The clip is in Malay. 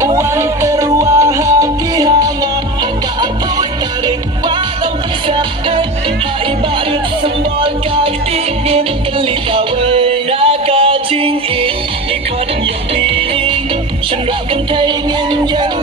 Wan terwahab di hangat Haka aku tarik walau kesehatan Hai barit sembol kaki dingin Keli kawai Raka jing in Ikut yang piring ฉันรักกันไทยเงินยัง